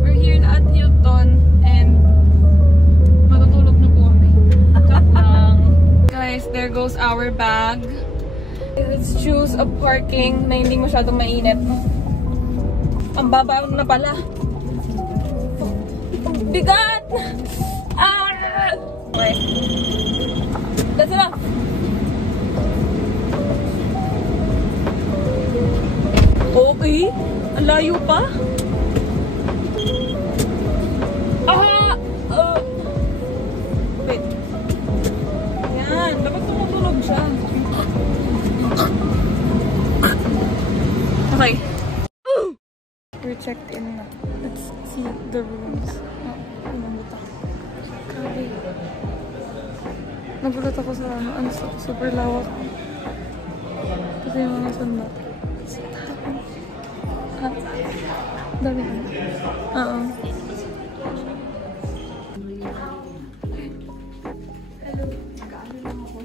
We're here na at Hilton and matutulog na po kami. Guys, there goes our bag. Let's choose a parking na hindi masyadong mainit. Ang baba na pala. Bigat! Ah! Okay. That's enough. Okay. Ang layo pa. Aha! Wait. Yan. Dapat tumutulog siya. Okay. We're checked in na. Let's see the rooms. Grabe. Nagulat ako sa ano, super lawak. Kasi yung mga sanda. Ha? Dami ka? Oo. Hello. Nag-ano lang ako.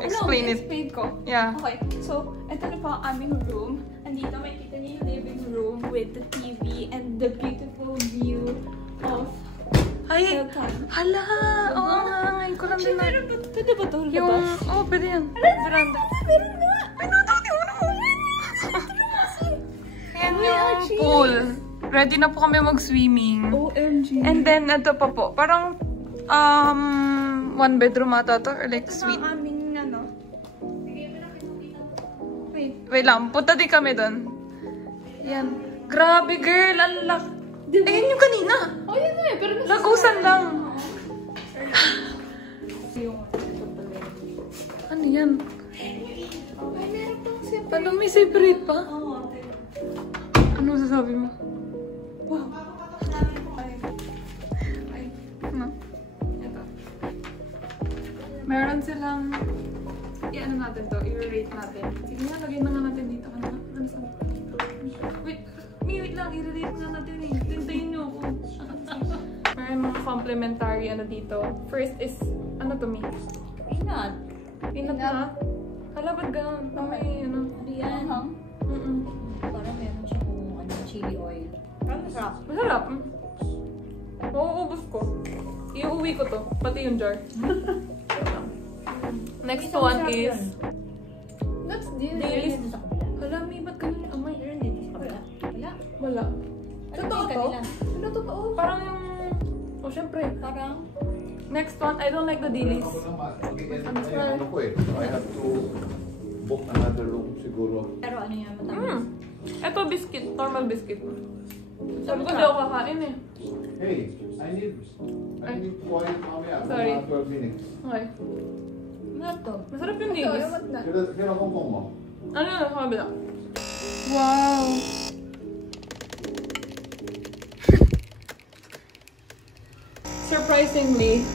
Explain it. Explain ko? Yeah. Okay. So, ito na po ang aming room. Andito makikita niyo yung living room with the TV and the beautiful view of Ay! Hala! Oo nga, ngayon ko lang din na. Pwede ba ito? Yung, oh, pwede yan. Veranda. Meron nga! Yan yung pool. Ready na po kami mag-swimming. OMG. And then, ito pa po. Parang, one bedroom ata to. Or like, suite. Ito aming, ano. Wait lang, punta din kami doon. Yan. Grabe, girl. Ang laki. Ayun yung kanina. Oh, yun na eh. Pero Lagusan lang. Ano yan? Ay, meron pang separate. Ano, may separate pa? Oo. Ano sasabi mo? Wow. Ay. Ano? Ito. Meron silang... I-ano natin to? I-rate natin. Sige nga, lagay na nga natin dito. Ano sa... Wait lang. I-rate na natin eh. Tintayin niyo ako. Meron mga complimentary ano dito. First is... Ano to, Mi? Peanut. Peanut na? Hala, ba't gano'n? May ano... Yan. Parang meron siya kung ano, chili oil. Parang masarap. Masarap. Mauubos ko. Iuwi ko to. Pati yung jar. Next one is... That's this. Daily. Sa kabila. Hala, may ba't ganun yung amay? Meron dito sa kabila. Wala. Wala. Totoo to? Ano totoo? Parang yung... Oh, syempre. Parang... Next one, I don't like the dilis. Ano ko eh. I have to book another room siguro. Pero ano yan, matamis. Ito, biscuit. Normal biscuit. Sabi ko, di ako kakain eh. Hey, I need quiet mamaya. Sorry. Mga 12 minutes. Okay. Ano to? Masarap yung dilis. Kailan kong mo? Ano yun? Sa kabila. Wow! Surprisingly,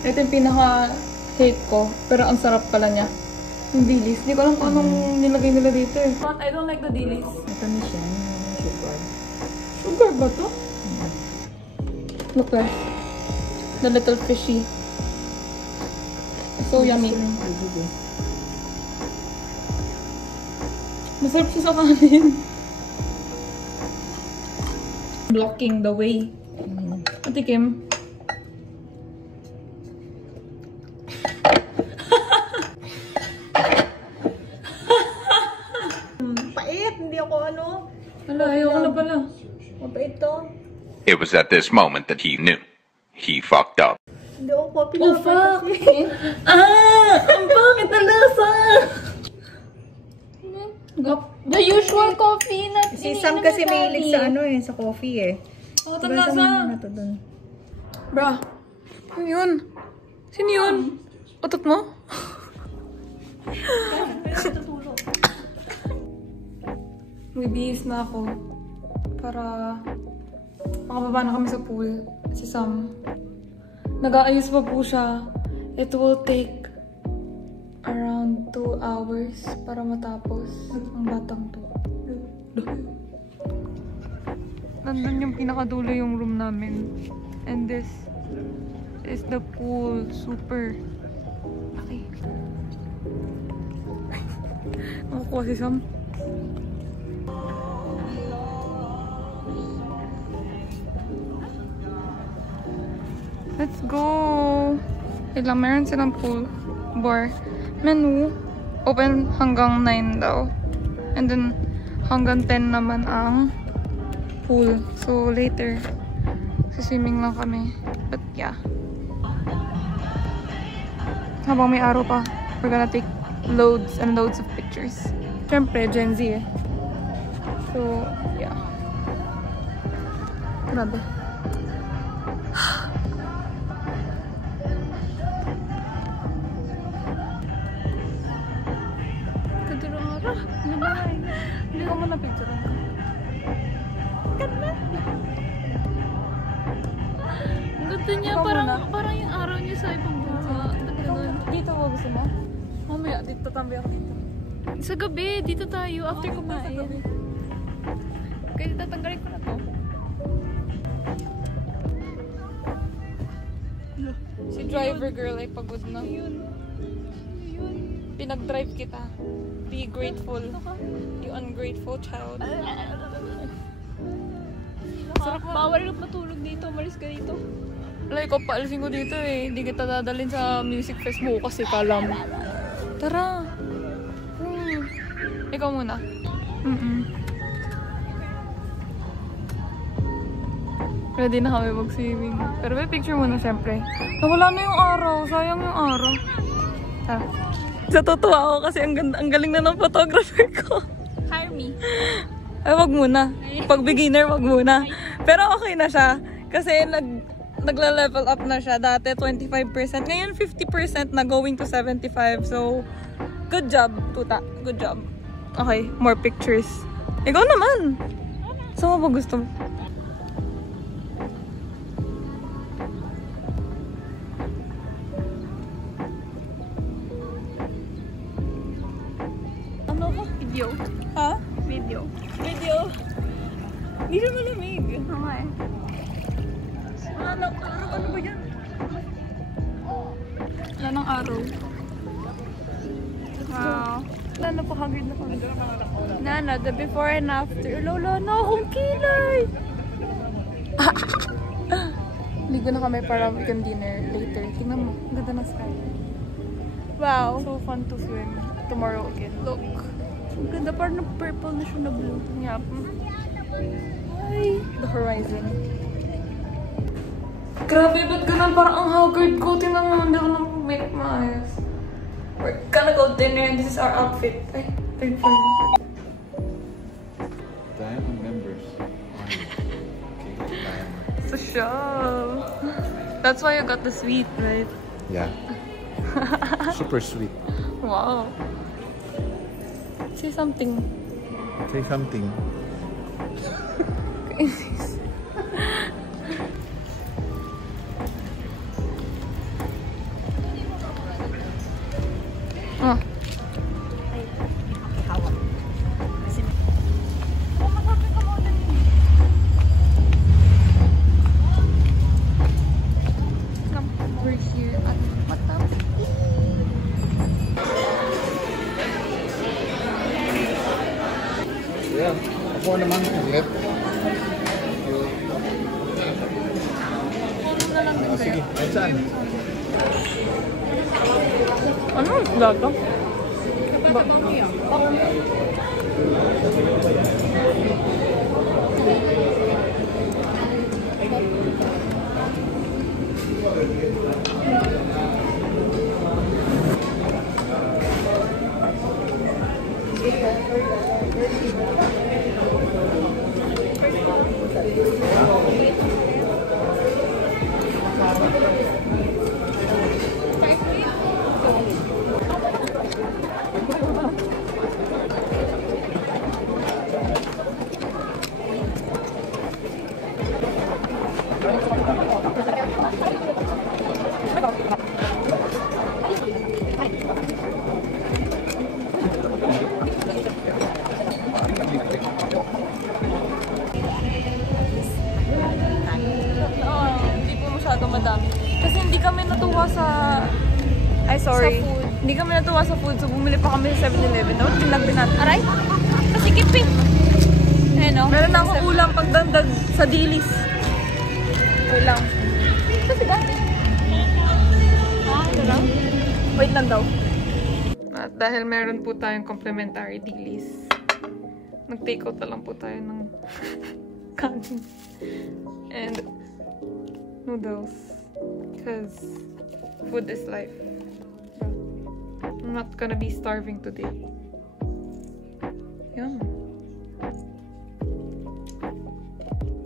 ito yung pinaka-hate ko. Pero ang sarap pala niya. Yung dilis. Hindi ko alam kung anong nilagay nila dito eh. I don't like the dilis. Matamis siya. Sugar. Sugar ba to? Look there. The little fishy. So yummy. Masarap siya sa kanin. Blocking the way. Ate Kim. Pait! Hindi ako ano. Hala, ayoko na pala. Mapait to. It was at this moment that he knew. He fucked up. Hindi ako coffee Oh, lover fuck! kasi. Ang pangit na lasa! The usual coffee na Si Sam kasi mahilig sa ano eh, sa coffee eh. Oh, Diba lasa! Sam na to dun? Bra, ano yun? Sino yun? Utot mo? Bibihis na ako para makababa na kami sa pool. Si Sam. Nag-aayos pa po siya. It will take around 2 hours para matapos ang batang to. Nandun yung pinakadulo yung room namin. And this is the pool. Super. Okay. Nakukuha si Sam. Let's go! Wait lang, meron silang pool bar. Menu, open hanggang 9 daw. And then, hanggang 10 naman ang pool. So, later, swimming lang kami. But, yeah. Habang may araw pa, we're gonna take loads and loads of pictures. Siyempre, Gen Z eh. So, yeah. Grabe. Hindi ko muna picture. Ganda! Ganda niya, parang yung araw niya sa ibang bansa. Dito mo gusto mo? Mamaya, dito tambi ako dito. Sa gabi, dito tayo after kumain. Kaya tatanggalin ko na to. Si driver girl ay pagod na. Pinag-drive kita. Be grateful. You ungrateful child. Sarap na. Bawal na matulog dito. Malis ka dito. Wala, ikaw paalisin ko dito eh. Hindi kita dadalhin sa music fest mo kasi kalam. Tara. Ikaw muna. Ready na kami mag-swimming. Pero may picture muna syempre. Nawala na yung araw. Sayang yung araw. Tara. Natutuwa ako kasi ang galing na ng photographer ko. Hire me. Ay, wag muna. Pag beginner, wag muna. Pero okay na siya. Kasi nagla-level up na siya. Dati 25%. Ngayon 50% na going to 75%. So, good job, Tuta. Good job. Okay, more pictures. Ikaw naman. Saan mo ba gusto mo? Ano ko? Video. Ha? Video. Video. Hindi siya malamig. Okay. Ano ba yan? Wala ng araw. Wow. Wala, napakagod na kami. Nana, the before and after. Lola, na akong kilay! Ligo na kami para we can dinner later. Tingnan mo, ang ganda ng sky. Wow. So fun to swim tomorrow again. Look. Ang ganda, parang purple na siya na blue. Yep. Ay, the horizon. Grabe, ba't ganun? Parang ang haggard ko. Tingnan mo, hindi ako nang-make maayos. We're gonna go dinner and this is our outfit. Ay, third floor. Diamond members. Okay, diamond. Social. That's why you got the sweet, right? Yeah. Super sweet. Wow. Say something. Say something. Oh. We're here at Matam. Yeah. Ako naman ulit. Sige, ay saan? Ano ang gato? Hindi po masyadong madami. Kasi hindi kami natuwa sa... Ay, sorry. Sa food. Hindi kami natuwa sa food, so bumili pa kami sa 7-Eleven. No? Tinagbi natin. Aray? Masikip eh. Ayun o. Meron na akong ulam pagdandag sa dilis. Wait lang. Kasi ba? Sarap. Wait lang daw. At dahil meron po tayong complimentary dealies, nag-take out na lang po tayo ng kanin and noodles because food is life. I'm not gonna be starving today. Yum.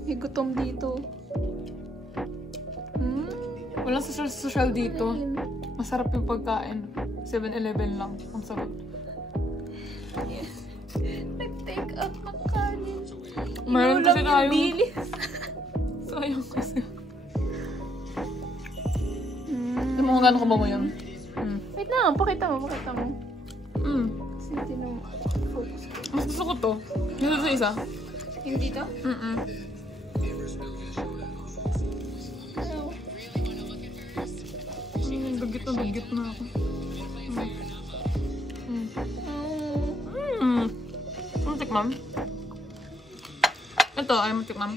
May gutom dito. Walang social dito. Masarap yung pagkain. 7-Eleven lang. Ang sarap. Nag-take out ng kanin. Meron kasi tayo. Bilis. Sayang kasi. Yung mga gano'n ka ba mo yun? Wait lang, pakita mo. Kasi hindi na focus ko. Mas gusto ko to. Dito sa isa. Yung dito? Dugit na ako. Ano tikmam? Ito, ayaw mo tikmam.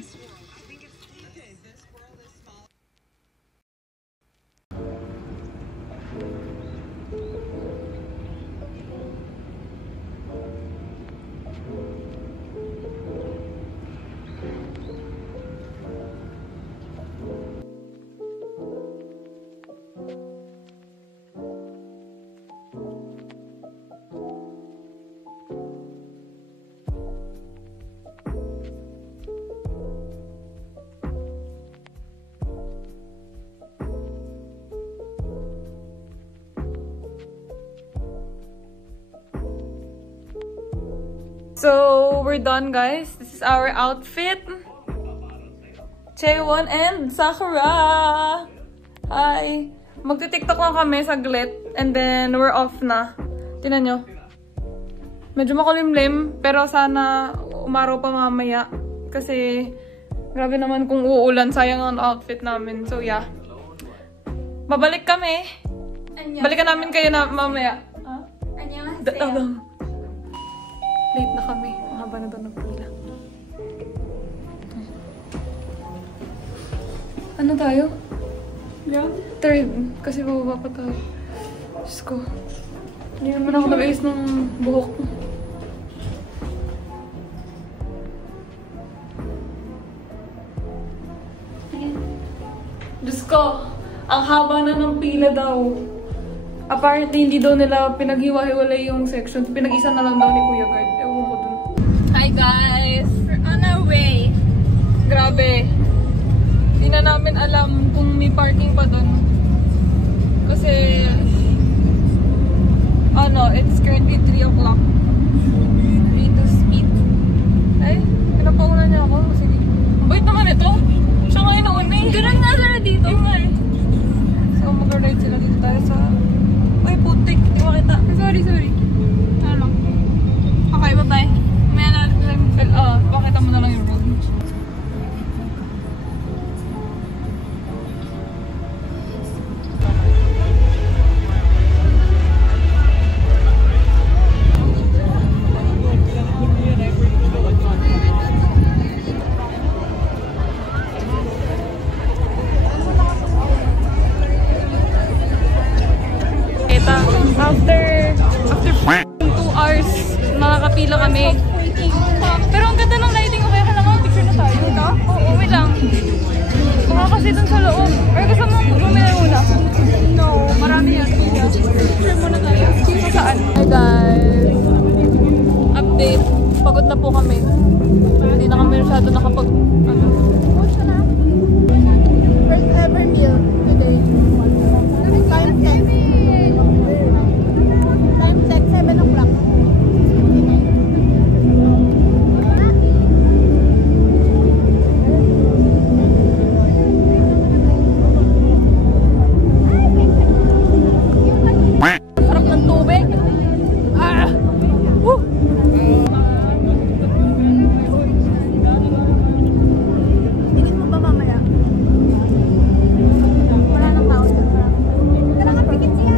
So, we're done, guys. This is our outfit. Chaewon and Sakura! Hi! Magti-tiktok lang kami saglit. And then, we're off na. Tingnan nyo. Medyo makulimlim. Pero sana umaraw pa mamaya. Kasi, grabe naman kung uulan. Sayang ang outfit namin. So, yeah. Babalik kami. Balikan namin kayo na mamaya. Annyeonghaseyo. Late na kami. Ang haba na doon ng pila. Ano tayo? Yeah. Third. Kasi bababa pa tayo. Diyos ko. Hindi naman ako nag-ayos ng buhok. Diyos ko. Ang haba na ng pila daw. Apparently, hindi daw nila pinaghiwa-hiwalay yung sections. Pinag-isa na lang daw ni Kuya Guard. Ewan ko dun. Hi guys! We're on our way. Grabe. Hindi na namin alam kung may parking pa dun. Kasi, it's currently 3 o'clock. Ready to speed. Ay, pinapauna niya ako. Sige. Wait naman ito. Siya nga inuuna eh. Ganun nga sila dito. Yung nga eh. So, mag-ride sila dito tayo sa... Uy, putik. Hindi makita. Sorry. Ano lang. Okay, bye-bye. May na pakita mo na lang yung road. After 2 hours, nakakapila kami. Pero ang ganda ng lighting ko, kaya kailangan picture na tayo. Oo, wait lang. Baka kasi dun sa loob. Or gusto mo bumili muna? No, marami yan. Picture muna tayo. Sa saan? Hi guys! Update. Pagod na po kami. Hindi na kami masyado nakapag... First ever meal today. Time check. Time check, 7 o'clock. Sarap ng tubig. Woo! Bilis mo ba mamaya? Wala nang tao dyan. Kailangan pikit siya.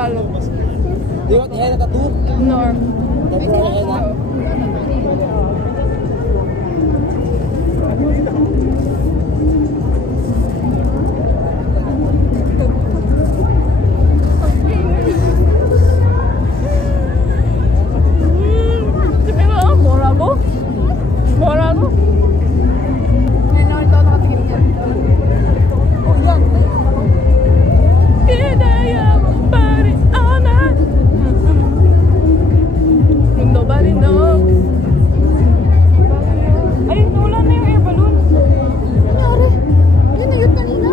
Tagalog. Do you want henna tattoo? Nor. Temporary henna? Nobody knows. Ay, nawala na yung air balloon. Nangyari? Yun na yun kanina.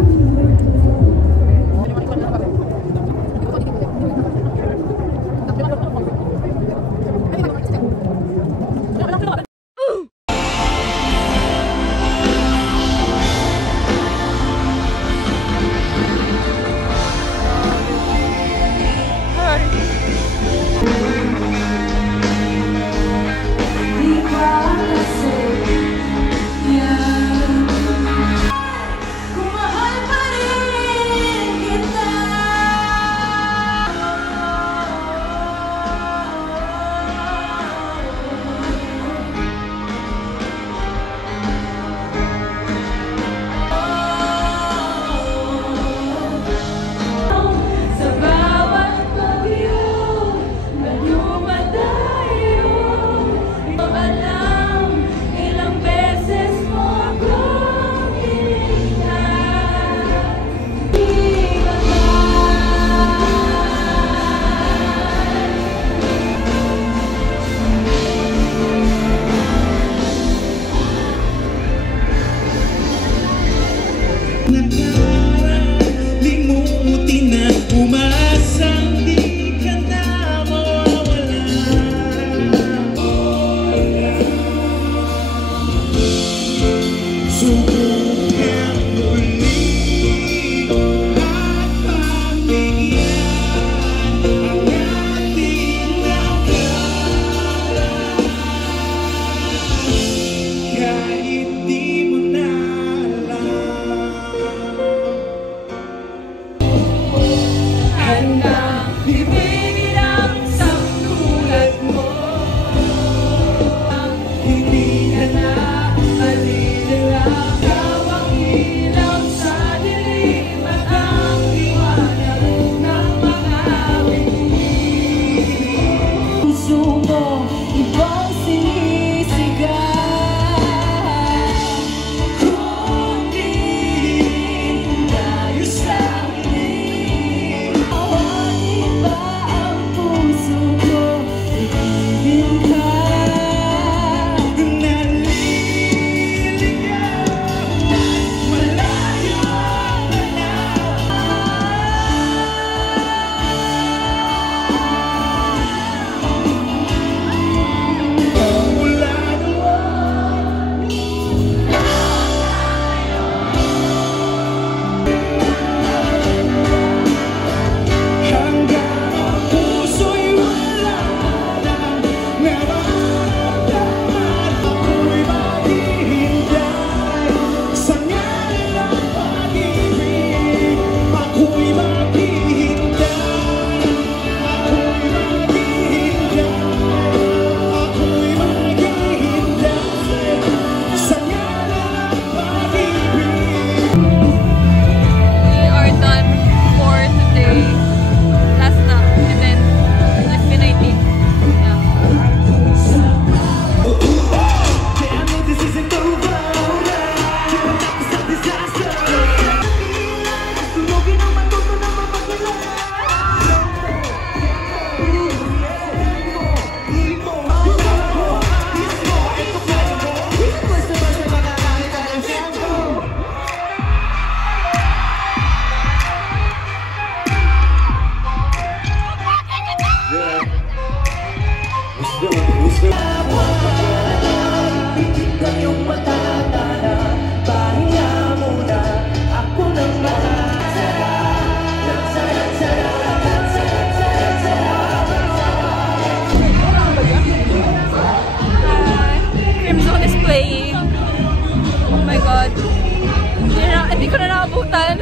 Hindi ko na nakabutan.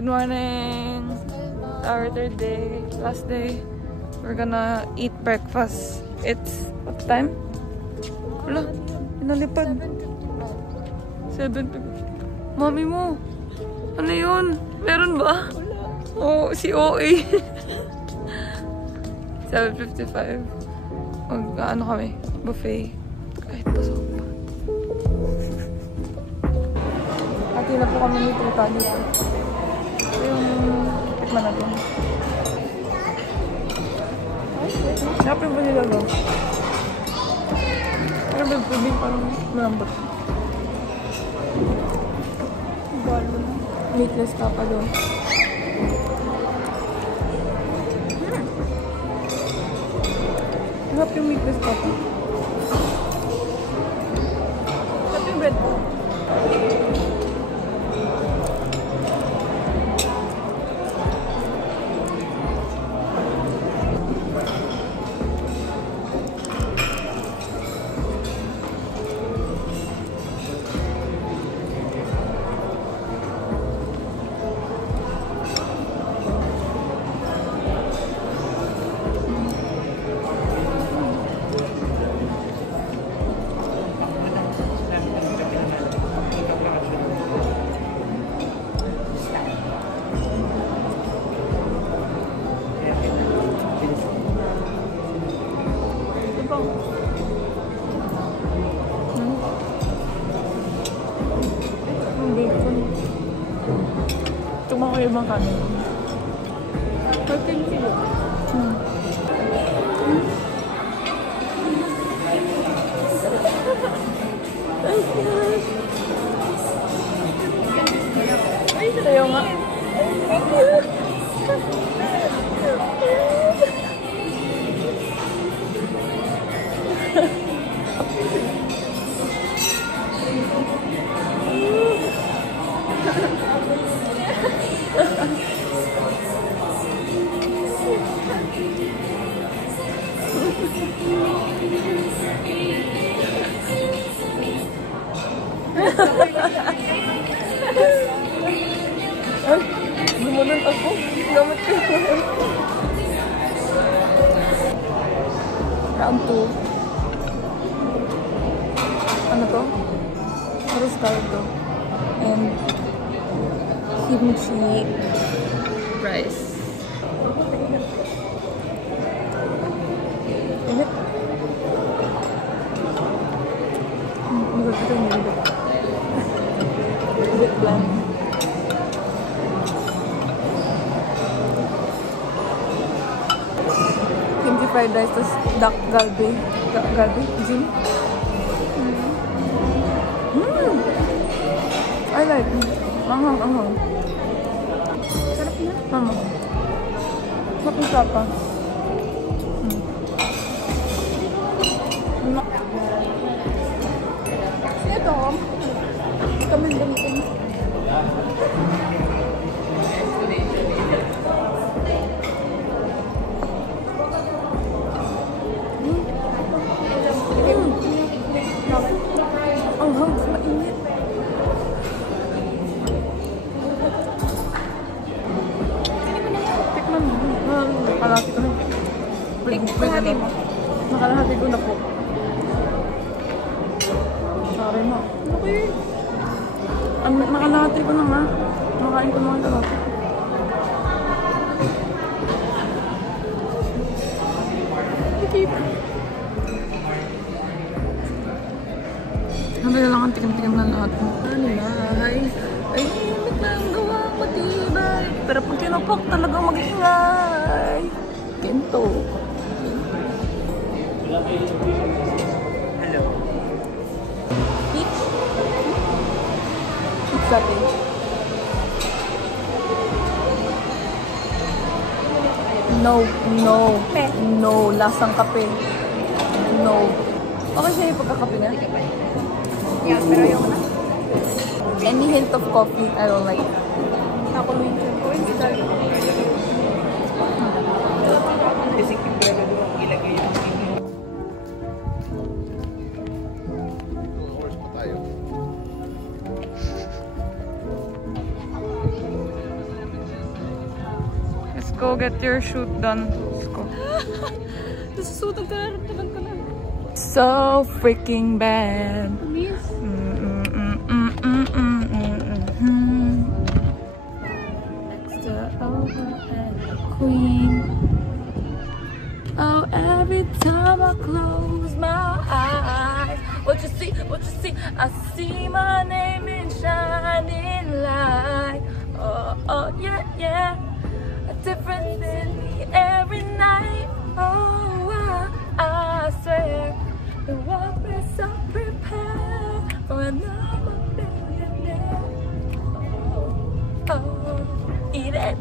Good morning! Our third day, last day. We're gonna eat breakfast. It's, what time? Wala, inalipad. 7:50. Mami mo, ano yun? Meron ba? Wala. Oo, si OA. 7:55. Ano kami? Buffet. Kahit pasok pa. Hati na po kami ni Tita dito. Ito yung tikman natin. Napin ba nila daw? Pero may pwedeng parang malambot. Galo na. Meatless tapa doon. Sarap yung meatless tapa. Sarap yung bread po. Tumang ko yung ibang kanin. 13 kilo. Ay, sayo nga. Ay, gumunod ako. Gamit ko. Round 2. Ano to? What is called to? And kimchi rice. Init. Ito yung nilibit. Nilibit bland. Kimchi fried rice, tapos duck galbi. Galbi? Gin? I like it. Anghang. Sarap na. Mama. Mapisap pa. Ito. Kami gamitin. Ang hanggang mainit. Tikman mo. Nakalahati ko na. Nakalahati ko na po. Sorry mo. Okay. Nakalahati ko na nga. Nakain ko na nga kalahati. Nabila lang ang tikim-tikim na lahat. Ano na? Ay, hindi lang gawang matibay. Pero pag tinapok, talagang mag-iingay. Kento. Hello. Peach? Peach latte. No. Lasang kape. No. Okay siya yung pagkakape nga? Yeah, pero yung na. Any hint of coffee, I don't like. Ako minsan ko, hindi tayo. Kasi kimbrado doon ilagay yung Oras pa tayo. go get your shoot done. Ko. Nasusutan ka na, tagal ka na. So freaking bad. Please. Next to overhead queen. Oh, every time I close my eyes, what you see, I see my name in shining light. Oh, oh, yeah, yeah, a difference in me every night. Oh, I swear, the world is so prepared for another billionaire. Oh, oh, eat it.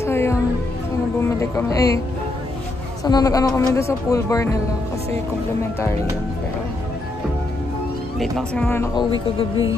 Sayang. Sana bumili kami. Eh, sana nag-ano kami doon sa pool bar nila. Kasi complimentary yun. Pero, late na kasi naman nakauwi kagabi.